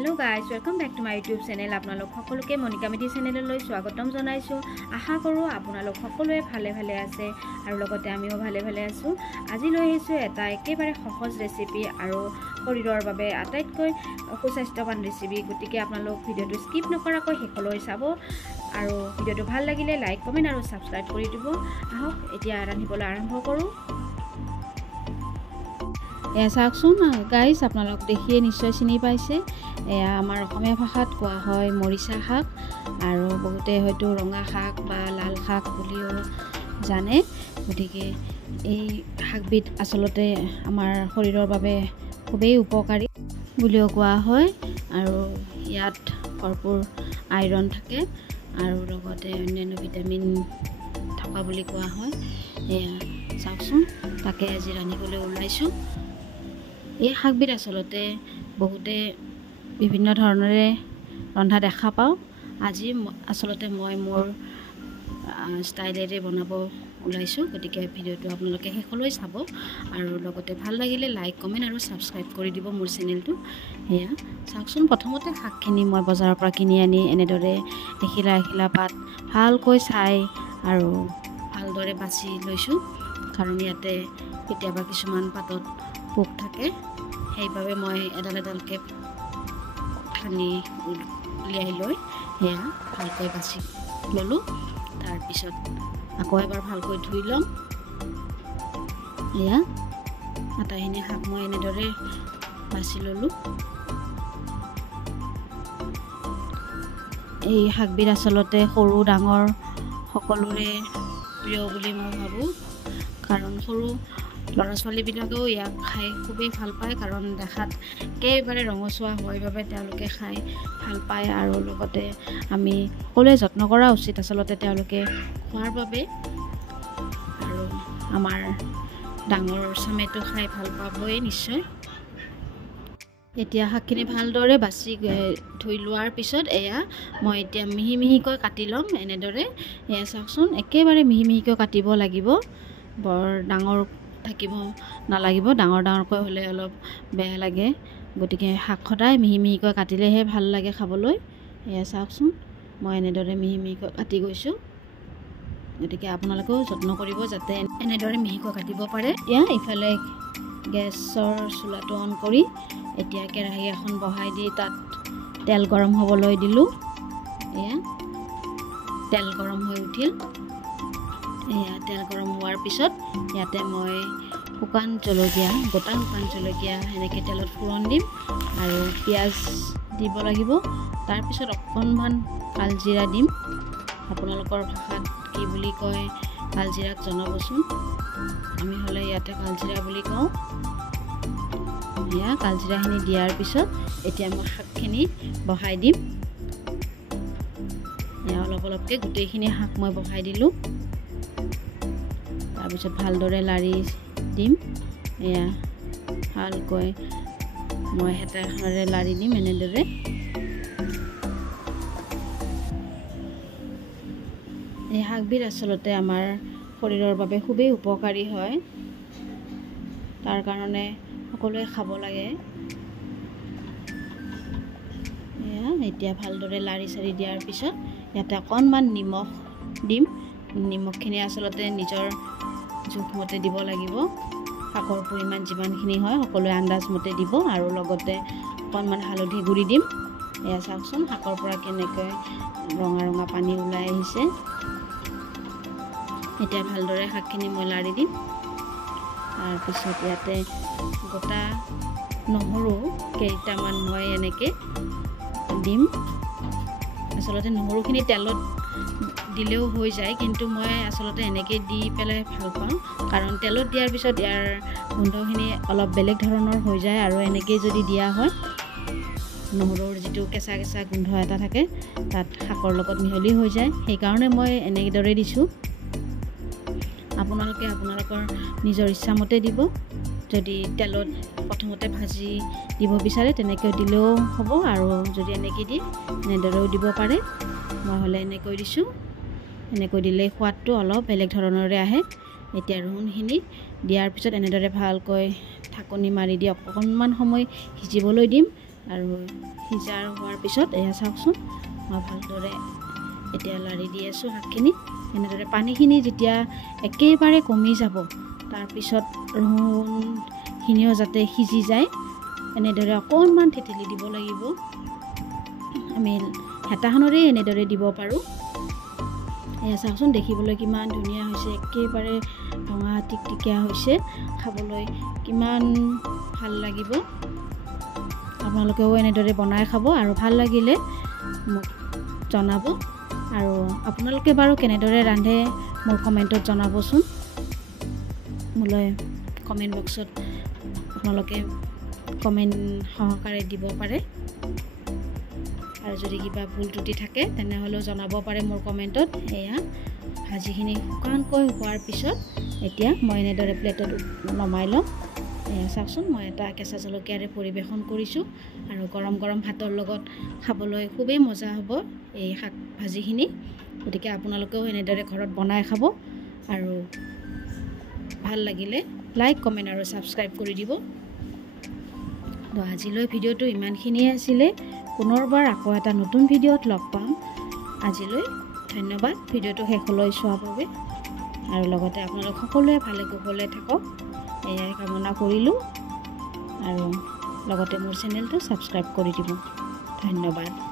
Hello guys welcome back to my YouTube channel आपनालोक সকলোকে মনিকা মেডি চেনেললৈ স্বাগতম জনাইছো। আশা কৰো আপোনালোক সকলোৱে ভালে ভালে আছে আৰু লগতে আমিও ভালে ভালে আছো। আজি লৈ আহিছো এটা একেবাৰে সহজ ৰেচিপি আৰু শৰীৰৰ বাবে আটাইতকৈ সুস্বাস্থ্যৱান ৰেচিপি। গতিকে আপোনালোক ভিডিওটো স্কিপ নকৰাকৈ শেষলৈ চাব আৰু ভিডিওটো ভাল লাগিলে লাইক কমেন্ট আৰু সাবস্ক্ৰাইব কৰি দিব। আহক এতিয়া ৰান্ধিবলৈ আৰম্ভ কৰো। চাওকচোন গাইজ আপোনালোক দেখিয়ে নিশ্চয় চিনি পাইছে। এয়া আমাৰ অসমীয়া ভাষাত কোৱা হয় মৰিচা শাক আৰু বহুতে হয়তো ৰঙা শাক বা লাল শাক বুলিও জানে। গতিকে এই শাকবিধ আচলতে আমাৰ শৰীৰৰ বাবে খুবেই উপকাৰী বুলিও কোৱা হয় আৰু ইয়াত ভৰপূৰ আইৰণ থাকে আৰু লগতে অন্যান্য ভিটামিন থকা বুলি কোৱা হয়। এয়া চাওকচোন তাকে আজি ৰান্ধিবলৈ ওলাইছোঁ। এই শাকবিধ আচলতে বহুতে বিভিন্ন ধৰণেৰে ৰন্ধা দেখা পাওঁ। আজি আচলতে মই মোৰ ষ্টাইলেৰে বনাব ওলাইছোঁ। গতিকে ভিডিওটো আপোনালোকে শেষলৈ চাব আৰু লগতে ভাল লাগিলে লাইক কমেণ্ট আৰু ছাবস্ক্ৰাইব কৰি দিব মোৰ চেনেলটো। সেয়া চাওকচোন প্ৰথমতে শাকখিনি মই বজাৰৰ পৰা কিনি আনি এনেদৰে এখিলা এখিলা পাত ভালকৈ চাই আৰু ভালদৰে বাছি লৈছোঁ, কাৰণ ইয়াতে কেতিয়াবা কিছুমান পাতত পোক থাকে। সেইবাবে মই এডাল এডালকৈ সানি উলিয়াই লৈ সেয়া ভালকৈ বাছি ল'লোঁ। তাৰপিছত আকৌ এবাৰ ভালকৈ ধুই ল'ম। এয়া আটাইখিনি শাক মই এনেদৰে বাছি ল'লোঁ। এই শাকবিধ আচলতে সৰু ডাঙৰ সকলোৰে প্ৰিয় বুলি মই ভাবোঁ, কাৰণ সৰু ল'ৰা ছোৱালীবিলাকেও ইয়াক খাই খুবেই ভাল পায়, কাৰণ দেখাত একেবাৰে ৰঙচুৱা হয় বাবে তেওঁলোকে খাই ভাল পায় আৰু লগতে আমি সকলোৱে যত্ন কৰা উচিত আচলতে তেওঁলোকে খোৱাৰ বাবে। আৰু আমাৰ ডাঙৰ চামেটো খাই ভাল পাবই নিশ্চয়। এতিয়া শাকখিনি ভালদৰে বাছি ধুই লোৱাৰ পিছত এয়া মই এতিয়া মিহি মিহিকৈ কাটি ল'ম এনেদৰে। এয়া চাওকচোন একেবাৰে মিহি মিহিকৈ কাটিব লাগিব, বৰ ডাঙৰ থাকিব নালাগিব। ডাঙৰ ডাঙৰকৈ হ'লে অলপ বেয়া লাগে। গতিকে শাক সদায় মিহি মিহিকৈ কাটিলেহে ভাল লাগে খাবলৈ। এয়া চাওকচোন মই এনেদৰে মিহি মিহিকৈ কাটি গৈছোঁ। গতিকে আপোনালোকেও যত্ন কৰিব যাতে এনেদৰে মিহিকৈ কাটিব পাৰে। এতিয়া ইফালে গেছৰ চুলাটো অন কৰি এতিয়া কেৰাহী এখন বহাই দি তাত তেল গৰম হ'বলৈ দিলোঁ। এয়া তেল গৰম হৈ উঠিল। এয়া তেল গৰম হোৱাৰ পিছত ইয়াতে মই শুকান জলকীয়া, গোটা শুকান জলকীয়া এনেকৈ তেলত ফোৰণ দিম আৰু পিঁয়াজ দিব লাগিব। তাৰপিছত অকণমান কালজিৰা দিম। আপোনালোকৰ ভাষাত কি বুলি কয় কালজিৰাক জনাবচোন। আমি হ'লে ইয়াতে কালজিৰা বুলি কওঁ। এয়া কালজিৰাখিনি দিয়াৰ পিছত এতিয়া মই শাকখিনি বহাই দিম। এয়া অলপ অলপকৈ গোটেইখিনি শাক মই বহাই দিলোঁ। তাৰপিছত ভালদৰে লাৰি দিম। এয়া ভালকৈ মই হেতা এখনেৰে লাৰি দিম এনেদৰে। এই শাকবিধ আচলতে আমাৰ শৰীৰৰ বাবে খুবেই উপকাৰী হয়, তাৰ কাৰণে সকলোৱে খাব লাগে। এয়া এতিয়া ভালদৰে লাৰি চাৰি দিয়াৰ পিছত ইয়াতে অকণমান নিমখ দিম। নিমখখিনি আচলতে নিজৰ জোখমতে দিব লাগিব। শাকৰ পৰিমাণ যিমানখিনি হয় সকলোৱে আন্দাজমতে দিব আৰু লগতে অকণমান হালধি গুড়ি দিম। এয়া চাওকচোন শাকৰ পৰা কেনেকৈ ৰঙা ৰঙা পানী ওলাই আহিছে। এতিয়া ভালদৰে শাকখিনি মই লাৰি দিম। তাৰপিছত ইয়াতে গোটা নহৰু কেইটামান মই এনেকৈ দিম। আচলতে নহৰুখিনি তেলত দিলেও হৈ যায়, কিন্তু মই আচলতে এনেকৈ দি পেলাই ভাল পাওঁ, কাৰণ তেলত দিয়াৰ পিছত ইয়াৰ গোন্ধখিনি অলপ বেলেগ ধৰণৰ হৈ যায় আৰু এনেকৈ যদি দিয়া হয় নহৰুৰ যিটো কেঁচা কেঁচা গোন্ধ এটা থাকে তাত শাকৰ লগত মিহলি হৈ যায়। সেইকাৰণে মই এনেদৰে দিছোঁ। আপোনালোকে আপোনালোকৰ নিজৰ ইচ্ছামতে দিব। যদি তেলত প্ৰথমতে ভাজি দিব বিচাৰে তেনেকৈ দিলেও হ'ব, আৰু যদি এনেকৈ দিয়ে এনেদৰেও দিব পাৰে। মই হ'লে এনেকৈ দিছোঁ। এনেকৈ দিলে সোৱাদটো অলপ বেলেগ ধৰণৰে আহে। এতিয়া ৰহুনখিনি দিয়াৰ পিছত এনেদৰে ভালকৈ ঢাকনি মাৰি দি অকণমান সময় সিজিবলৈ দিম আৰু সিজাৰ হোৱাৰ পিছত এয়া চাওকচোন মই ভালদৰে এতিয়া লাৰি দি আছোঁ শাকখিনি। এনেদৰে পানীখিনি যেতিয়া একেবাৰে কমি যাব তাৰপিছত ৰহুনখিনিও যাতে সিজি যায় এনেদৰে অকণমান থেতেলি দিব লাগিব। আমি হেতাখনৰে এনেদৰে দিব পাৰোঁ। এয়া চাওকচোন দেখিবলৈ কিমান ধুনীয়া হৈছে, একেবাৰে ৰঙা টিকটিকীয়া হৈছে, খাবলৈ কিমান ভাল লাগিব। আপোনালোকেও এনেদৰে বনাই খাব আৰু ভাল লাগিলে মোক জনাব। আৰু আপোনালোকে বাৰু কেনেদৰে ৰান্ধে মোৰ কমেণ্টত জনাবচোন। মোলৈ কমেণ্ট বক্সত আপোনালোকে কমেণ্ট সহকাৰে দিব পাৰে। আৰু যদি কিবা ভুল ত্ৰুটি থাকে তেনেহ'লেও জনাব পাৰে মোৰ কমেণ্টত। এয়া ভাজিখিনি শুকানকৈ হোৱাৰ পিছত এতিয়া মই এনেদৰে প্লেটত নমাই ল'ম। এয়া চাওকচোন মই এটা কেঁচা জলকীয়াৰে পৰিৱেশন কৰিছোঁ আৰু গৰম গৰম ভাতৰ লগত খাবলৈ খুবেই মজা হ'ব এই শাক ভাজিখিনি। গতিকে আপোনালোকেও এনেদৰে ঘৰত বনাই খাব আৰু ভাল লাগিলে লাইক কমেণ্ট আৰু ছাবস্ক্ৰাইব কৰি দিব। তো আজিলৈ ভিডিঅ'টো ইমানখিনিয়ে আছিলে। পুনৰবাৰ আকৌ এটা নতুন ভিডিঅ'ত লগ পাম। আজিলৈ ধন্যবাদ ভিডিঅ'টো শেষলৈ চোৱাৰ বাবে। আৰু লগতে আপোনালোক সকলোৱে ভালে কুশলে থাকক এয়াই কামনা কৰিলোঁ। আৰু লগতে মোৰ চেনেলটো ছাবস্ক্ৰাইব কৰি দিব। ধন্যবাদ।